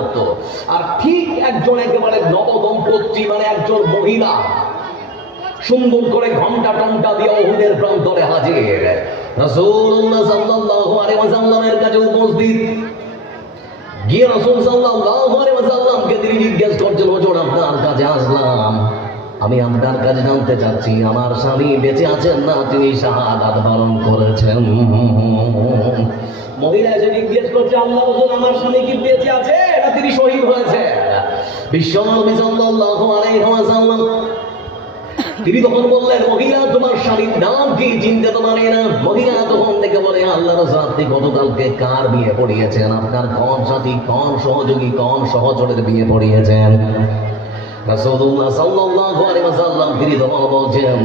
থাকতো। আর ঠিক একজন একেবারে নবদম্পতি, মানে একজন মহিলা সুন্দর করে ঘন্টা টন্টা দিয়ে উহুদের প্রান্তরে হাজির। রাসূলুল্লাহ সাল্লাল্লাহু আলাইহি ওয়াসাল্লামের কাছে উপস্থিত গিয়ে রাসূল সাল্লাল্লাহু আলাইহি ওয়াসাল্লামকে তিনি জিজ্ঞেস করছেন, হুজুর আপনার কাছে আসলাম, আমি আপনার কাছে জানতে চাচ্ছি আমার স্বামী বেঁচে আছেন না তিনি শাহাদাত বরণ করেছেন। মহিলা এসে জিজ্ঞেস করছে, আল্লাহ রাসূল আমার স্বামী কি বেঁচে আছে না তিনি শহীদ হয়েছে? বিশ্বনবী সাল্লাল্লাহু আলাইহি ওয়াসাল্লাম তিনি তখন বললেন, মহিলা তোমার স্বামীর নাম কি চিনতে তো পারে না? মহিলা তখন থেকে বলে, আল্লাহ রাসূল আপনি গতকালকে কার বিয়ে পড়িয়েছেন? আপনার কোন সাথী, কোন সহযোগী, কোন সহচরের বিয়ে পড়িয়েছেন? রাসূলুল্লাহ সাল্লাল্লাহু আলাইহি ওয়াসাল্লাম তিনি তখন বলছেন,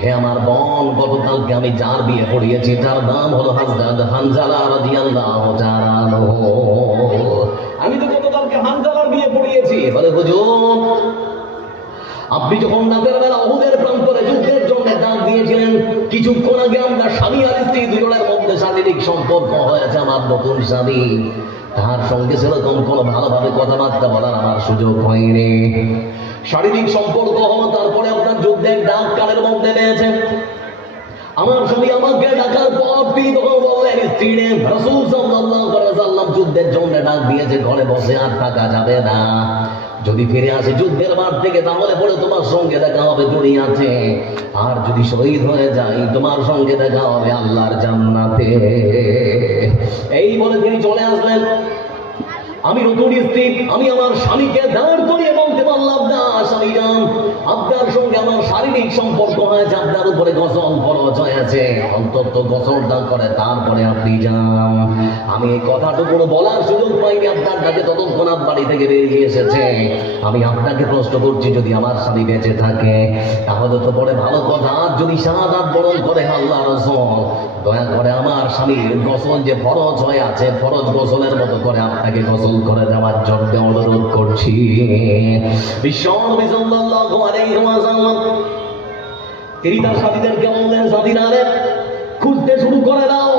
হে আমার বোন, গতকালকে আমি যার বিয়ে পড়িয়েছি তার নাম হলো হযরত হানজালা রাদিয়াল্লাহু তাআলা আনহু। আমি তো গতকালকে হানজালার বিয়ে পড়িয়েছি। বলে, হুজুর আপনি যখন রাতের বেলা উহুদের প্রান্তরে যুদ্ধের জন্য ডাক দিয়েছিলেন, কিছুক্ষণ আগে আমরা স্বামী আর স্ত্রী দুজনের মধ্যে শারীরিক সম্পর্ক হয়েছে। আমার নতুন স্বামী, তার সঙ্গে সেরকম কোনো ভালোভাবে কথাবার্তা বলার আমার সুযোগ হয়নি। শারীরিক সম্পর্ক হলো, তারপরে আপনার যুদ্ধের ডাক কানের মধ্যে পেয়েছেন। আমার স্বামী আমাকে ডাকার পর তিনি তখন বললেন, স্ত্রীরে রাসূল সাল্লাল্লাহু আলাইহি ওয়াসাল্লাম যুদ্ধের জন্য ডাক দিয়েছে, ঘরে বসে আর থাকা যাবে না। যদি ফিরে আসে যুদ্ধের মাঠ থেকে তাহলে পরে তোমার সঙ্গে দেখা হবে দুনিয়াতে, আর যদি শহীদ হয়ে যাই তোমার সঙ্গে দেখা হবে আল্লাহর জান্নাতে। এই বলে তিনি চলে আসলেন। আমি নতুন স্ত্রী, আমি আমার স্বামীকে দাঁড় করিয়ে বলতে পারলাম না, স্বামী যান আপনার সঙ্গে আমার শারীরিক সম্পর্ক হয়েছে, আপনার উপরে গোসল ফরজ হয়েছে, অন্তত গোসলটা করে তারপরে আপনি যান। আমি এই কথাটুকু বলার সুযোগ পাইনি, আপনার কাছে ততক্ষণ বাড়ি থেকে বেরিয়ে এসেছে। আমি আপনাকে প্রশ্ন করছি, যদি আমার স্বামী বেঁচে থাকে তাহলে তো পরে ভালো কথা, আর যদি শাহাদাত বরণ করে আল্লাহ রাসূল দয়া করে আমার স্বামীর গোসল যে ফরজ হয়ে আছে, ফরজ গোসলের মতো করে আপনাকে গোসল করে দেওয়ার জন্য অনুরোধ করছি। বিশ্বনবী সাল্লাল্লাহু আলাইহি ওয়াসাল্লাম তিনি তার সাথীদেরকে বললেন, সাথীরা খুঁজতে শুরু করে দাও,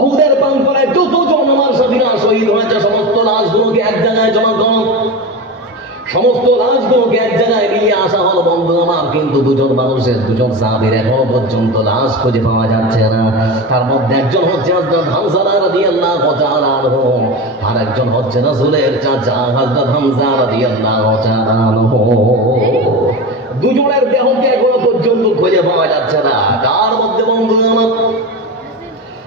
উহুদের প্রান্তরে যতজন আমার সাথীরা শহীদ হয়েছে সমস্ত লাশগুলোকে এক জায়গায় জমা করো। সমস্ত লাশগুলোকে এক জায়গায় নিয়ে আসা হলো। বন্ধু আমার, কিন্তু দুজন মানুষের, দুজন সাহাবীর এখনো পর্যন্ত লাশ খুঁজে পাওয়া যাচ্ছে না। তার মধ্যে একজন হচ্ছে হযরত হামজা রাদিয়াল্লাহু তাআলা আনহু, আর একজন হচ্ছে রাসূলের চাচা হযরত হামজা রাদিয়াল্লাহু তাআলা আনহু। দুজনের দেহকে এখনো পর্যন্ত খুঁজে পাওয়া যাচ্ছে না। তার মধ্যে বন্ধু আমার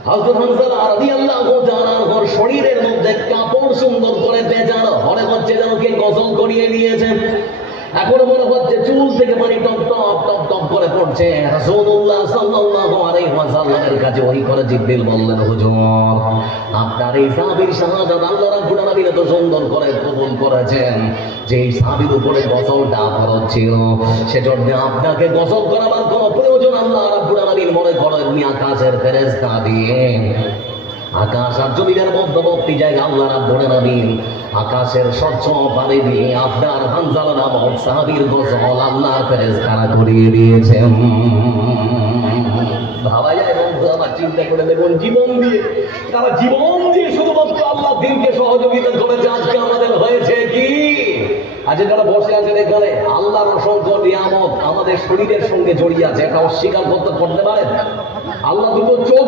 হযরত হামজা রাদিয়াল্লাহু তাআলা আনহুর শরীরের মধ্যে কাপড় সুন্দর করে বেজানো, মনে হচ্ছে যেন কে গোসল করিয়ে নিয়েছে। এখন মনে হচ্ছে চুল থেকে পানি টপ টপ টপ টপ করে পড়ছে। রাসূলুল্লাহ সাল্লাল্লাহু আলাইহি ওয়াসাল্লামের কাছে ওই করে জিবরিল বললেন, হুজুর আপনার এই সাহাবীর শাহাদাত আল্লাহ রাব্বুল আলামিন এত সুন্দর করে কবুল করেছেন যে এই সাহাবীর উপরে গোসলটা ফরজ ছিল, সেজন্য আপনাকে গোসল করাবার কোনো প্রয়োজন আল্লাহ রাব্বুল আলামিন মনে করেননি। আকাশের ফেরেশতা দিয়ে আকাশ আর জমিনের মধ্যবর্তী জায়গা আল্লাহ রাব্বুল আলামিন আকাশের স্বচ্ছ পানি দিয়ে আপনার হানজালা নামক সাহাবীর গোসল আল্লাহর ফেরেশতারা করিয়ে দিয়েছেন। ভাবা যায় বন্ধু আমার, চিন্তা করে দেখুন, জীবন দিয়ে, তারা জীবন দিয়ে শুধুমাত্র আল্লাহ দিনকে সহযোগিতা করেছে। আজকে আমাদের হয়েছে কি? আজকে যারা বসে আছেন এখানে, আল্লাহর অসংখ্য নিয়ামত আমাদের শরীরের সঙ্গে জড়িয়ে আছে, এটা অস্বীকার করতে পারেন? আল্লাহ দুটো চোখ